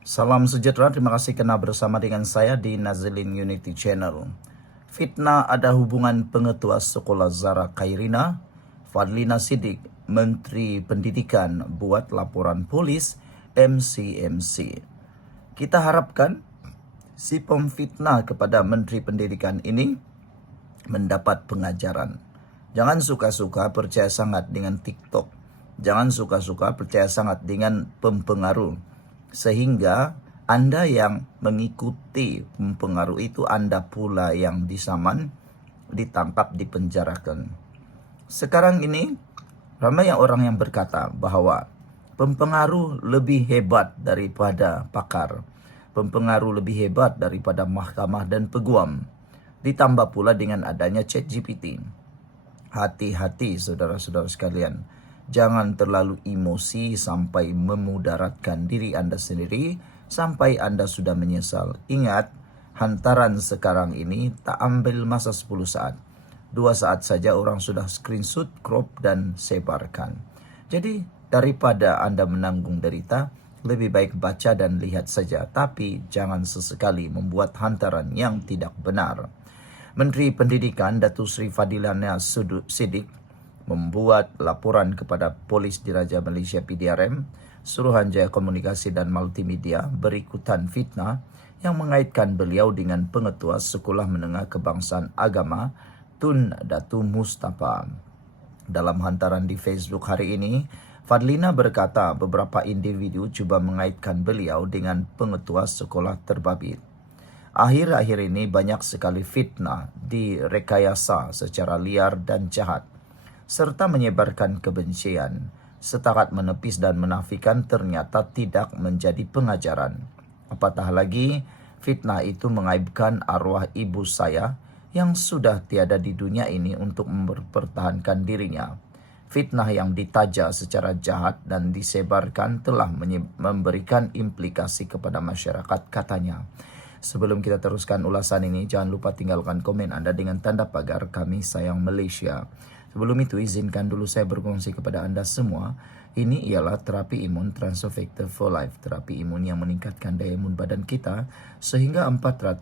Salam sejahtera, terima kasih kena bersama dengan saya di Nazilin Unity Channel. Fitnah ada hubungan pengetua sekolah Zara Khairina, Fadlina Siddiq, Menteri Pendidikan buat laporan polis MCMC. Kita harapkan si pemfitnah kepada Menteri Pendidikan ini mendapat pengajaran. Jangan suka-suka percaya sangat dengan TikTok. Jangan suka-suka percaya sangat dengan pempengaruh. Sehingga Anda yang mengikuti pempengaruh itu, Anda pula yang disaman, ditangkap, dipenjarakan. Sekarang ini ramai orang yang berkata bahwa pempengaruh lebih hebat daripada pakar. Pempengaruh lebih hebat daripada mahkamah dan peguam. Ditambah pula dengan adanya ChatGPT. Hati-hati saudara-saudara sekalian. Jangan terlalu emosi sampai memudaratkan diri Anda sendiri sampai Anda sudah menyesal. Ingat, hantaran sekarang ini tak ambil masa 10 saat. 2 saat saja orang sudah screenshot, crop dan sebarkan. Jadi daripada Anda menanggung derita, lebih baik baca dan lihat saja. Tapi jangan sesekali membuat hantaran yang tidak benar. Menteri Pendidikan Datuk Seri Fadlina Siddiq membuat laporan kepada Polis Diraja Malaysia PDRM, Suruhanjaya Komunikasi dan Multimedia berikutan fitnah yang mengaitkan beliau dengan Pengetua Sekolah Menengah Kebangsaan Agama Tun Datu Mustafa. Dalam hantaran di Facebook hari ini, Fadlina berkata beberapa individu cuba mengaitkan beliau dengan Pengetua Sekolah Terbabit. Akhir-akhir ini banyak sekali fitnah direkayasa secara liar dan jahat, serta menyebarkan kebencian, setakat menepis dan menafikan ternyata tidak menjadi pengajaran. Apatah lagi, fitnah itu mengaibkan arwah ibu saya yang sudah tiada di dunia ini untuk mempertahankan dirinya. Fitnah yang ditaja secara jahat dan disebarkan telah memberikan implikasi kepada masyarakat, katanya. Sebelum kita teruskan ulasan ini, jangan lupa tinggalkan komen Anda dengan tanda pagar Kami Sayang Malaysia. Sebelum itu, izinkan dulu saya berkongsi kepada Anda semua. Ini ialah terapi imun Transofector for Life. Terapi imun yang meningkatkan daya imun badan kita sehingga 400%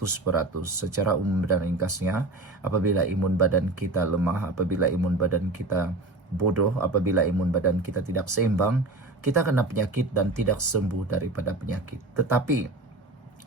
secara umum dan ringkasnya. Apabila imun badan kita lemah, apabila imun badan kita bodoh, apabila imun badan kita tidak seimbang, kita kena penyakit dan tidak sembuh daripada penyakit. Tetapi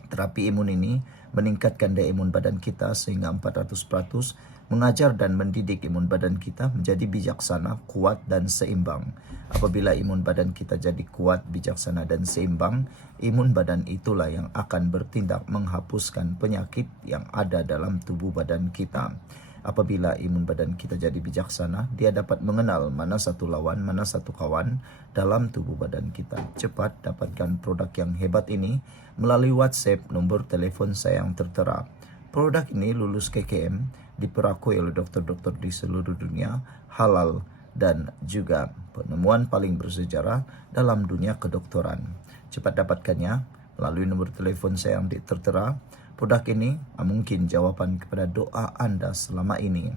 terapi imun ini meningkatkan daya imun badan kita sehingga 400%, mengajar dan mendidik imun badan kita menjadi bijaksana, kuat dan seimbang. Apabila imun badan kita jadi kuat, bijaksana dan seimbang, imun badan itulah yang akan bertindak menghapuskan penyakit yang ada dalam tubuh badan kita. Apabila imun badan kita jadi bijaksana, dia dapat mengenal mana satu lawan, mana satu kawan dalam tubuh badan kita. Cepat dapatkan produk yang hebat ini melalui WhatsApp nombor telefon saya yang tertera. Produk ini lulus KKM, diperakui oleh dokter-dokter di seluruh dunia, halal dan juga penemuan paling bersejarah dalam dunia kedokteran. Cepat dapatkannya melalui nomor telefon saya yang tertera. Produk ini mungkin jawaban kepada doa Anda selama ini.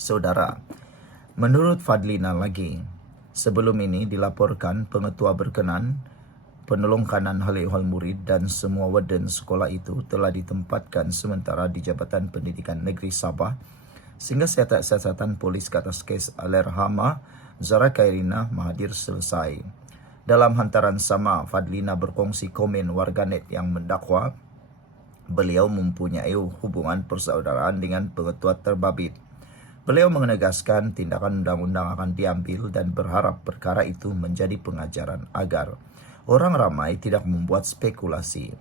Saudara, menurut Fadlina lagi, sebelum ini dilaporkan pengetua berkenan, penolong kanan Halihal Murid dan semua warden sekolah itu telah ditempatkan sementara di Jabatan Pendidikan Negeri Sabah sehingga siasatan polis ke atas kes Alerhama Zara Khairina Mahathir selesai. Dalam hantaran sama, Fadlina berkongsi komen warganet yang mendakwa beliau mempunyai hubungan persaudaraan dengan Pengetua Terbabit. Beliau menegaskan tindakan undang-undang akan diambil dan berharap perkara itu menjadi pengajaran agar orang ramai tidak membuat spekulasi.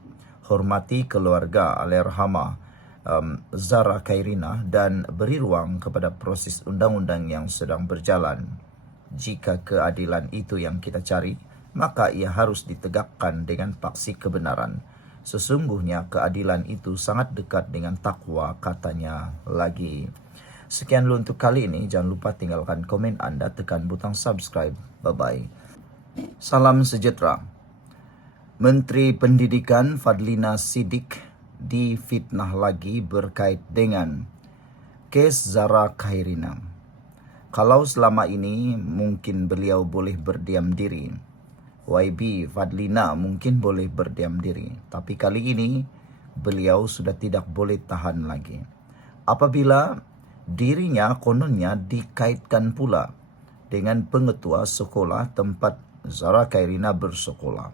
Hormati keluarga Alerhama Zara Khairina dan beri ruang kepada proses undang-undang yang sedang berjalan. Jika keadilan itu yang kita cari, maka ia harus ditegakkan dengan paksi kebenaran. Sesungguhnya keadilan itu sangat dekat dengan takwa, katanya lagi. Sekian dulu untuk kali ini. Jangan lupa tinggalkan komen Anda, tekan butang subscribe. Bye-bye. Salam sejahtera. Menteri Pendidikan Fadlina Siddiq difitnah lagi berkait dengan kes Zara Khairina. Kalau selama ini mungkin beliau boleh berdiam diri, YB Fadlina mungkin boleh berdiam diri. Tapi kali ini beliau sudah tidak boleh tahan lagi. Apabila dirinya kononnya dikaitkan pula dengan pengetua sekolah tempat Zara Khairina bersekolah.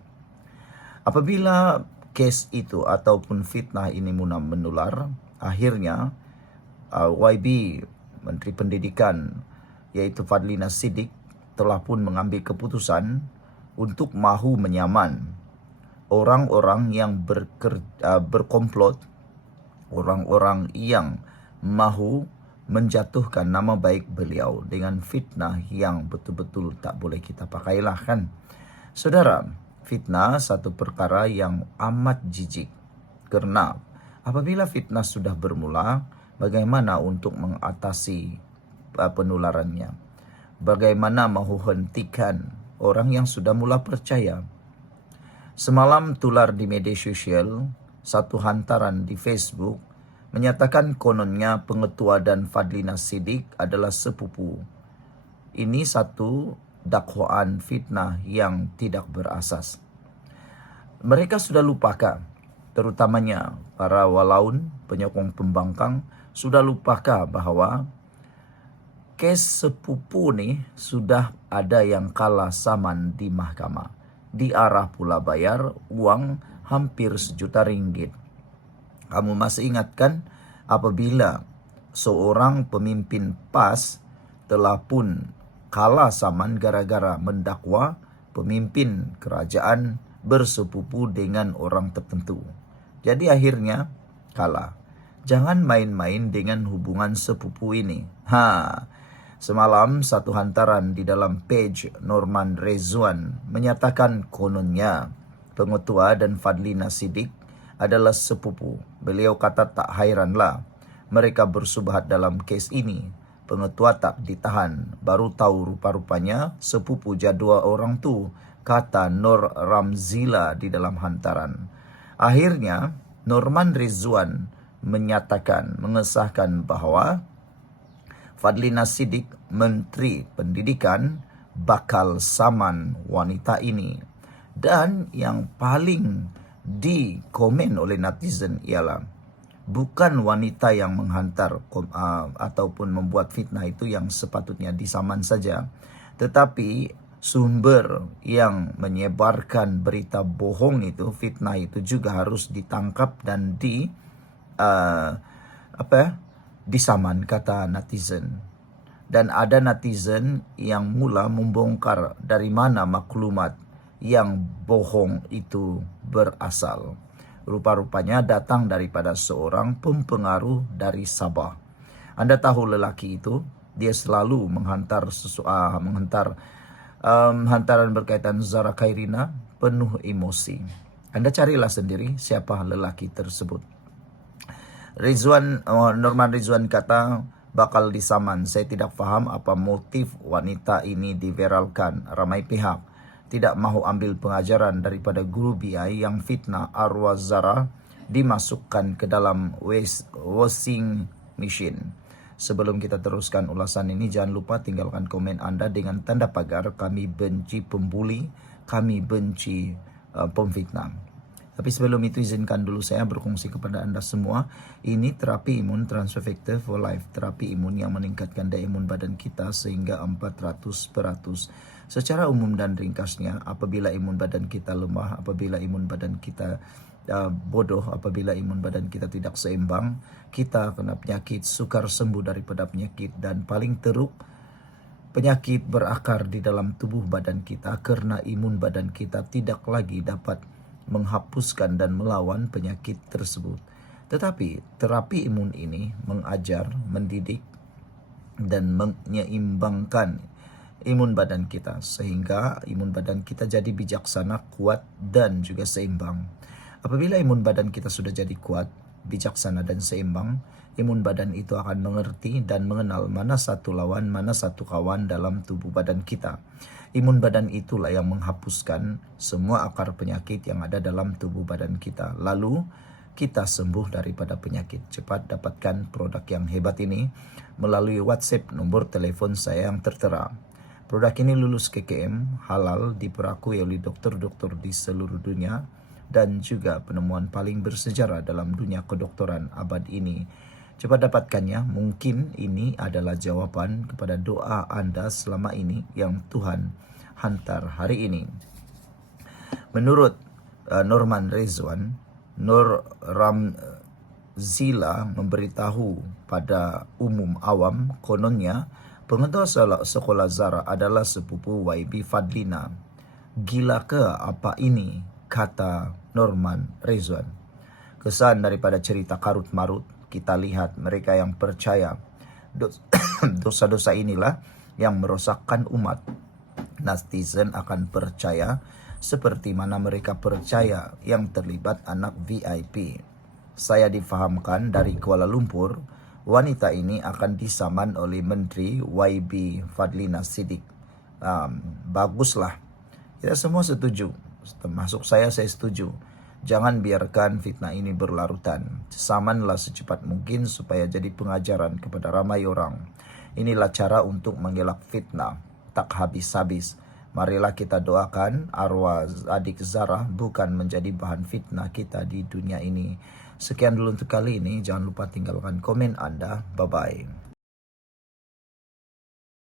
Apabila kes itu ataupun fitnah ini mula menular, akhirnya YB Menteri Pendidikan yaitu Fadlina Siddiq telah pun mengambil keputusan untuk mahu menyaman orang-orang yang berkomplot, orang-orang yang mahu menjatuhkan nama baik beliau dengan fitnah yang betul-betul tak boleh kita pakailah kan. Saudara, fitnah satu perkara yang amat jijik. Kerana apabila fitnah sudah bermula, bagaimana untuk mengatasi penularannya? Bagaimana mahu hentikan orang yang sudah mula percaya? Semalam tular di media sosial satu hantaran di Facebook menyatakan kononnya pengetua dan Fadlina Siddiq adalah sepupu. Ini satu dakwaan fitnah yang tidak berasas. Mereka sudah lupakah, terutamanya para walaun, penyokong pembangkang, sudah lupakah bahawa kes sepupu ni sudah ada yang kalah saman di mahkamah. Diarah pula bayar uang hampir RM1 juta. Kamu masih ingat kan apabila seorang pemimpin PAS telah pun kalah saman gara-gara mendakwa pemimpin kerajaan bersepupu dengan orang tertentu. Jadi akhirnya kalah. Jangan main-main dengan hubungan sepupu ini. Semalam satu hantaran di dalam page Norman Rezwan menyatakan kononnya pengetua dan Fadlina Siddiq adalah sepupu. Beliau kata tak hairanlah mereka bersubhat dalam kes ini. Pengetua tak ditahan. Baru tahu rupa-rupanya sepupu jadual orang tu, kata Nur Ramzila di dalam hantaran. Akhirnya Norman Rezwan menyatakan, mengesahkan bahawa Fadlina Siddiq, Menteri Pendidikan, bakal saman wanita ini. Dan yang paling dikomen oleh netizen ialah bukan wanita yang menghantar ataupun membuat fitnah itu yang sepatutnya disaman saja, tetapi sumber yang menyebarkan berita bohong itu, fitnah itu juga harus ditangkap dan disaman, kata netizen. Dan ada netizen yang mula membongkar dari mana maklumat yang bohong itu berasal. Rupa-rupanya datang daripada seorang pempengaruh dari Sabah. Anda tahu lelaki itu, dia selalu menghantar hantaran berkaitan Zara Khairina penuh emosi. Anda carilah sendiri siapa lelaki tersebut. Norman Rezwan kata bakal disaman. Saya tidak faham apa motif wanita ini diviralkan. Ramai pihak tidak mahu ambil pengajaran daripada guru BI yang fitnah arwah Zara dimasukkan ke dalam washing machine. Sebelum kita teruskan ulasan ini, jangan lupa tinggalkan komen anda dengan tanda pagar kami benci pembuli, kami benci pemfitnah. Tapi sebelum itu izinkan dulu saya berkongsi kepada anda semua. Ini terapi imun Transfer Factor for Life. Terapi imun yang meningkatkan daya imun badan kita sehingga 400%. Secara umum dan ringkasnya, apabila imun badan kita lemah, apabila imun badan kita bodoh, apabila imun badan kita tidak seimbang, kita kena penyakit, sukar sembuh daripada penyakit, dan paling teruk, penyakit berakar di dalam tubuh badan kita kerana imun badan kita tidak lagi dapat menghapuskan dan melawan penyakit tersebut. Tetapi terapi imun ini mengajar, mendidik dan menyeimbangkan imun badan kita sehingga imun badan kita jadi bijaksana, kuat dan juga seimbang. Apabila imun badan kita sudah jadi kuat, bijaksana dan seimbang, imun badan itu akan mengerti dan mengenal mana satu lawan, mana satu kawan dalam tubuh badan kita. Imun badan itulah yang menghapuskan semua akar penyakit yang ada dalam tubuh badan kita. Lalu kita sembuh daripada penyakit. Cepat dapatkan produk yang hebat ini melalui WhatsApp nombor telefon saya yang tertera. Produk ini lulus KKM, halal, diperakui oleh dokter-dokter di seluruh dunia, dan juga penemuan paling bersejarah dalam dunia kedokteran abad ini. Cepat dapatkannya, mungkin ini adalah jawaban kepada doa Anda selama ini yang Tuhan hantar hari ini. Menurut Norman Rizwan, Nur Ramzila memberitahu pada umum awam, kononnya pengetua sekolah Zara adalah sepupu YB Fadlina. Gila ke apa ini? Kata Norman Rizwan. Kesan daripada cerita karut-marut, kita lihat mereka yang percaya dosa-dosa inilah yang merosakkan umat. Netizen akan percaya seperti mana mereka percaya yang terlibat anak VIP. Saya difahamkan dari Kuala Lumpur, wanita ini akan disaman oleh Menteri YB Fadlina Siddiq. Baguslah. Kita semua setuju. Termasuk saya setuju. Jangan biarkan fitnah ini berlarutan. Samanlah secepat mungkin supaya jadi pengajaran kepada ramai orang. Inilah cara untuk mengelak fitnah. Tak habis-habis. Marilah kita doakan arwah adik Zara bukan menjadi bahan fitnah kita di dunia ini. Sekian dulu untuk kali ini. Jangan lupa tinggalkan komen Anda. Bye-bye.